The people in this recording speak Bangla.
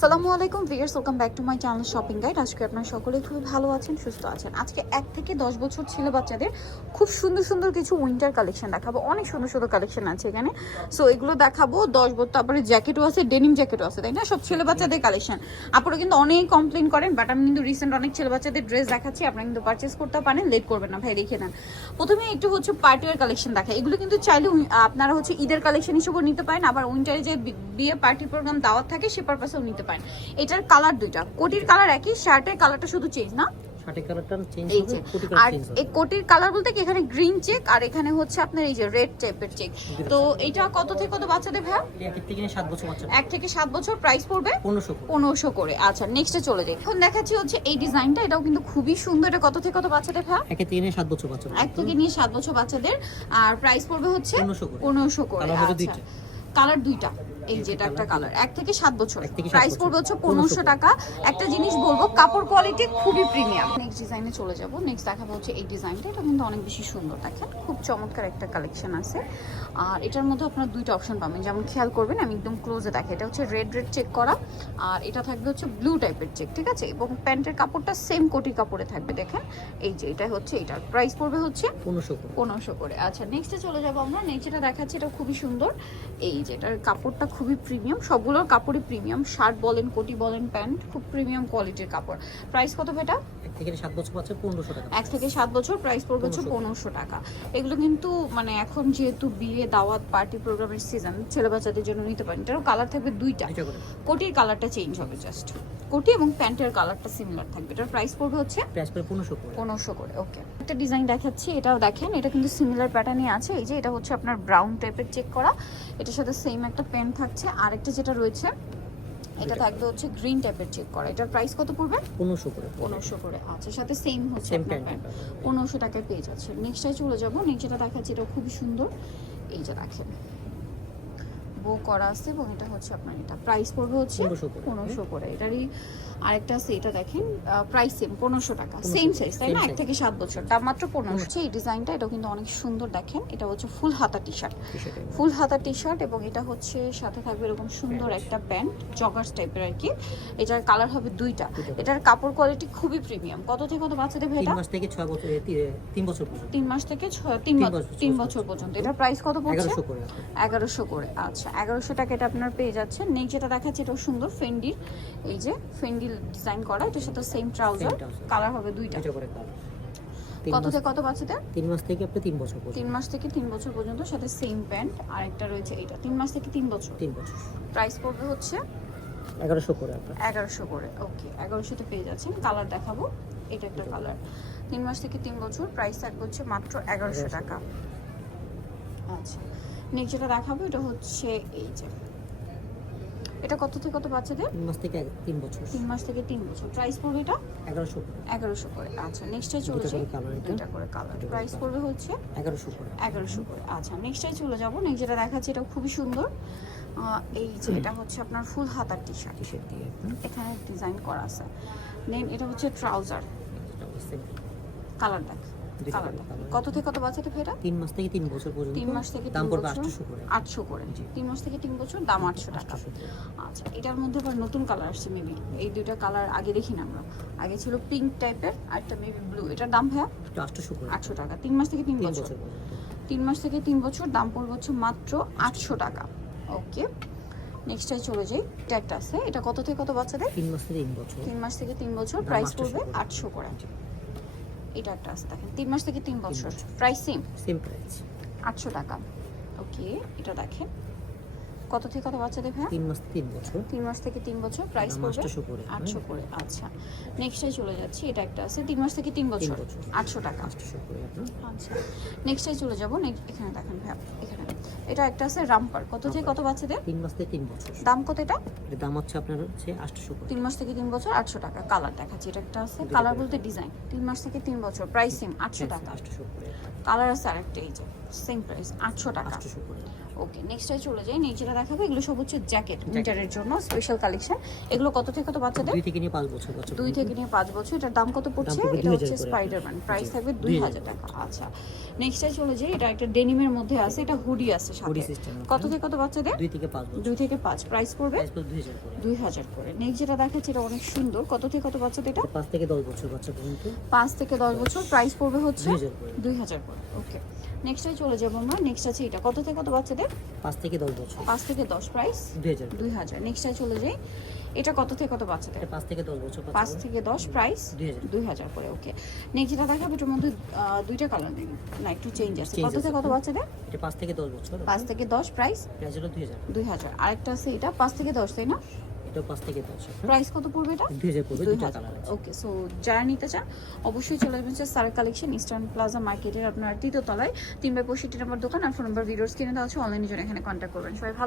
আসসালামু আলাইকুম viewers welcome back to my channel shopping guide আজকে আপনারা সকলে খুবই ভালো আছেন, সুস্থ আছেন। আজকে এক থেকে দশ বছর ছেলে বাচ্চাদের খুব সুন্দর সুন্দর কিছু উইন্টার কালেকশন দেখাবো। অনেক সুন্দর সুন্দর কালেকশন আছে এখানে। সো এগুলো দেখাবো। দশ বছর, তারপরে জ্যাকেটও আছে ডেনিম জ্যাকেটও আছে, তাই না? সব ছেলে বাচ্চাদের কালেকশন আপনারা কিন্তু অনেক কমপ্লেন করেন বাট আমি কিন্তু রিসেন্ট অনেক ছেলে বাচ্চাদের ড্রেস দেখাচ্ছি, আপনারা কিন্তু পারচেস করতে পারেন লেট করবেন না, ভাই দেখিয়ে দেন প্রথমে একটু হচ্ছে পার্টিওয়ার কালেকশন দেখা এগুলো কিন্তু চাইলে আপনারা হচ্ছে ঈদের কালেকশন হিসেবেও নিতে পারেন, আবার উইন্টারে যে বিয়ে পার্টি প্রোগ্রাম দাওয়াত থাকে, সে পারপাসেও নিতে পারেন এটার কালার দুইটা। কোটির কালার একই শার্টের কালারটা শুধু চেঞ্জ না? আর এই কোটির কালার বলতে কি এখানে গ্রিন চেক আর এখানে হচ্ছে আপনার এই যে রেড টাইপের চেক তো এটা কত থেকে কত বাচ্চাদের ভাই এক থেকে সাত বছর প্রাইস পড়বে? পনেরোশো করে। আচ্ছা নেক্সটে চলে যাই। এখন দেখাচ্ছি হচ্ছে এই ডিজাইনটা এটাও কিন্তু খুবই সুন্দর। এটা কত থেকে কত বাচ্চাদের ভাই একে থেকে নিয়ে সাত বছর বাচ্চা। এক থেকে নিয়ে সাত বছর বাচ্চাদের। আর প্রাইস পড়বে হচ্ছে পনেরোশো করে। আচ্ছা। কালার দুইটা। এই যেটা একটা কালার। এক থেকে সাত বছর প্রাইস পড়বে হচ্ছে পনেরোশো টাকা। একটা জিনিস বলব কাপড় কোয়ালিটি খুবই প্রিমিয়াম। নেক্সট ডিজাইনে চলে যাব। নেক্সট দেখাবো হচ্ছে এই ডিজাইনটা এটা কিন্তু অনেক বেশি সুন্দর দেখেন। খুব চমৎকার একটা কালেকশন আছে। আর এটার মধ্যে আপনারা দুইটা অপশন পাবেন। যেমন খেয়াল করবেন আমি একদম ক্লোজে দেখে। এটা হচ্ছে রেড রেড চেক করা। আর এটা থাকবে হচ্ছে ব্লু টাইপের চেক ঠিক আছে? এবং প্যান্টের কাপড়টা সেম কোটি কাপড়ে থাকবে দেখেন। এই যে এটা হচ্ছে এটার প্রাইস পড়বে হচ্ছে পনেরোশো পনেরোশো করে। আচ্ছা নেক্সটে চলে যাব আমরা। নেক্সট যেটা দেখাচ্ছি এটা খুবই সুন্দর। এই যেটার কাপড়টা খুবই প্রিমিয়াম সবগুলোর কাপড়ই প্রিমিয়াম শার্ট বলেন কোটি বলেন প্যান্ট খুব প্রিমিয়াম কোয়ালিটির কাপড়। প্রাইস কত এটা এক থেকে সাত বছর প্রাইস পড়বে হচ্ছে পনেরোশো। টাকা। এগুলো কিন্তু মানে এখন যেহেতু বিয়ে দাওয়াত পার্টি প্রোগ্রামের সিজন ছেলে বাচ্চাদের জন্য নিতে পারেন। এটারও কালার থাকবে দুইটা। কোটির কালারটা চেঞ্জ হবে জাস্ট কোটি এবং প্যান্টের কালারটা সিমিলার থাকবে। এটার প্রাইস পড়বে হচ্ছে প্রাইস পরে পনেরোশো করে। পনেরোশো করে ওকে একটা ডিজাইন দেখাচ্ছি এটাও দেখেন এটা কিন্তু সিমিলার প্যাটার্নই আছে। এই যে এটা হচ্ছে আপনার ব্রাউন টাইপের চেক করা। এটার সাথে সেম একটা পেন থাকছে। আর একটা যেটা রয়েছে এটা থাকবে হচ্ছে গ্রিন টাইপের চেক করা। এটার প্রাইস কত পড়বে? পনেরোশো করে পনেরোশো করে। আচ্ছা সাথে সেম হচ্ছে সেম প্যান্ট প্যান্ট পনেরোশো টাকায় পেয়ে যাচ্ছে নেক্সটটাই চলে যাব। নেক্সট যেটা দেখাচ্ছি এটা খুবই সুন্দর। এইটা রাখেন দেখেন। বো করা আছে এবং এটা হচ্ছে আপনার এটা। প্রাইস পড়বে হচ্ছে পনেরোশো করে এটারই আরেকটা আছে এটা দেখেন প্রাইস সেম পনেরোশো টাকা। সেম সাইজ তাই না? এক থেকে সাত বছর। দাম মাত্র পনেরোশো। হচ্ছে এই ডিজাইনটা এটাও কিন্তু অনেক সুন্দর দেখেন। এটা হচ্ছে ফুল হাতা টি শার্ট ফুল হাতা টি শার্ট এবং এটা হচ্ছে সাথে থাকবে এরকম সুন্দর একটা প্যান্ট জগার্স টাইপের আর কি। এটার কালার হবে দুইটা। এটার কাপড় কোয়ালিটি খুবই প্রিমিয়াম কত থেকে কত বাচ্চাদের ভেটা মাস থেকে ছয় বছর তিন বছর পর্যন্ত। তিন মাস থেকে তিন বছর পর্যন্ত। এটার প্রাইস কত পড়ছে। এগারোশো করে আচ্ছা। এগারোশো টাকা এটা আপনার পেয়ে যাচ্ছে নেক্সট যেটা দেখাচ্ছে এটাও সুন্দর ফেন্ডির এই যে ফেন্ডিল ডিজাইন করা এটার সাথে সেম ট্রাউজার কালার হবে দুইটা। করে কত থেকে কত বাচ্চাদের? তিন মাস থেকে আপনি তিন বছর তিন মাস থেকে তিন বছর পর্যন্ত সাথে সেম প্যান্ট আর একটা রয়েছে এটা তিন মাস থেকে তিন বছর। তিন বছর। প্রাইস পড়বে হচ্ছে এগারোশো করে এগারোশো করে ওকে এগারোশোতে পেয়ে যাচ্ছেন। কালার দেখাবো এটা একটা কালার তিন মাস থেকে তিন বছর প্রাইস থাকবে হচ্ছে মাত্র এগারোশো। টাকা। আচ্ছা। নেক্সট যেটা দেখাবো এটা হচ্ছে এই যে। এটা কত থেকে কত বাচ্চাদের? তিন মাস থেকে তিন বছর। তিন মাস থেকে তিন বছর। প্রাইস পড়বে এটা? এগারোশো করে। এগারোশো করে। আচ্ছা নেক্সটে চলে যাই। দুইটা করে কালার প্রাইস পড়বে হচ্ছে এগারোশো করে। এগারোশো করে। আচ্ছা নেক্সটে চলে যাব। নেক্সট যেটা দেখাচ্ছি এটা খুবই সুন্দর। এই যে এটা হচ্ছে আপনার ফুল হাতার টি শার্ট এখানে ডিজাইন করা আছে। দেন এটা হচ্ছে ট্রাউজার কালার দেখ। কত থেকে কত বাচ্চাটা ফেরা তিন মাস থেকে তিন বছর পর্যন্ত তিন মাস থেকে দাম পড়বে বছর? করে। আটশো করে। তিন মাস থেকে তিন বছর দাম আটশো টাকা। আচ্ছা এটার মধ্যে আবার নতুন কালার আসছে মেবি এই দুইটা কালার আগে দেখি না আমরা। আগে ছিল পিঙ্ক টাইপের আর একটা মেবি ব্লু এটার দাম ভাইয়া? করে। আটশো টাকা। তিন মাস থেকে তিন বছর। তিন মাস থেকে তিন বছর দাম পড়বে হচ্ছে মাত্র আটশো টাকা। ওকে নেক্সটটাই চলে যাই। একটা এটা কত থেকে কত বাচ্চাদের? তিন মাস থেকে তিন বছর। তিন মাস থেকে তিন বছর প্রাইস 800 পড়বে। আটশো করে। এটা একটা আছে দেখেন। তিন মাস থেকে তিন বছর। প্রাইস সেম সেম প্রাইস আটশো টাকা। ওকে এটা দেখেন। কত থেকে কত বাচ্চাদের ভাইয়া তিন মাস তিন বছর। তিন মাস থেকে তিন বছর। প্রাইস পড়বে 800 করে। আটশো করে আচ্ছা। নেক্সটে চলে যাচ্ছি এটা একটা আছে। তিন মাস থেকে তিন বছর। আটশো টাকা। আপনার আচ্ছা। নেক্সটে চলে যাব। নেক্সট এখানে দেখেন ভাইয়া এখানে। এটা একটা আছে রামপার। কত থেকে কত বাচ্চাদের? তিন মাস থেকে তিন বছর। দাম কত এটা? দাম হচ্ছে আপনার হচ্ছে আটশোশো করে তিন মাস থেকে তিন বছর আটশো টাকা। কালার দেখাচ্ছি এটা একটা আছে। কালার বলতে ডিজাইন তিন মাস থেকে তিন বছর প্রাইস সেম আটশো টাকা। কালার আছে আরেকটা এই যে সেম প্রাইস আটশো টাকা। আটশোশো করে ওকে নেক্সটে চলে যাই। নিচেটা দেখাবো এগুলো সব হচ্ছে জ্যাকেট উইন্টারের জন্য স্পেশাল কালেকশন এগুলো কত থেকে কত বাচ্চাদের? দুই থেকে নিয়ে পাঁচ বছর দুই থেকে নিয়ে পাঁচ বছর। এটার দাম কত পড়ছে? এটা হচ্ছে স্পাইডারম্যান প্রাইস থাকবে দুই হাজার। টাকা। আচ্ছা। নেক্সটে চলে যাই। এটা একটা ডেনিমের মধ্যে আছে। এটা হুডি আছে সাথে। কত থেকে কত বাচ্চাদের? দুই থেকে পাঁচ বছর। দুই থেকে পাঁচ। প্রাইস পড়বে? দুই হাজার করে। নেক্সট যেটা দেখাচ্ছি এটা অনেক সুন্দর। কত থেকে কত বাচ্চাদের এটা? পাঁচ থেকে দশ বছর বাচ্চা পর্যন্ত। পাঁচ থেকে দশ বছর। প্রাইস পড়বে হচ্ছে দুই হাজার করে। দুই হাজার করে। ওকে নেক্সটে চলে যাব আমরা। নেক্সট আছে এটা। কত থেকে কত বাচ্চাদের? পাঁচ থেকে দশ বছর। পাঁচ থেকে দশ প্রাইস দুই হাজার। দুই হাজার। নেক্সটে চলে যাই। এটা কত থেকে কত বাচ্চাদের? এটা পাঁচ থেকে দশ বছর পাঁচ থেকে দশ প্রাইস দুই হাজার। করে ওকে নেক্সট যেটা দেখাবো এটার মধ্যে দুইটা কালার নেই না একটু চেঞ্জ আছে। কত থেকে। কত বাচ্চাদের? এটা পাঁচ থেকে দশ বছর। পাঁচ থেকে দশ প্রাইস প্রাইস হলো দুই হাজার। দুই হাজার। আরেকটা আছে এটা। পাঁচ থেকে দশ তাই না? এটা পাঁচ থেকে দশ আপনার প্রাইস কত পড়বে এটা? দুই হাজার পড়বে দুটো কালার আছে। ওকে সো যারা নিতে চান অবশ্যই চলে আসবেন সার কালেকশন ইস্টার্ন প্লাজা মার্কেটের আপনার তৃতীয় তলায়। তিন বাই পঁয়ষট্টি নম্বর দোকান আর ফোন নম্বর ভিডিওস কিনে দেওয়া আছে অনলাইনে জন্য এখানে কন্ট্যাক্ট করবেন। সবাই ভালো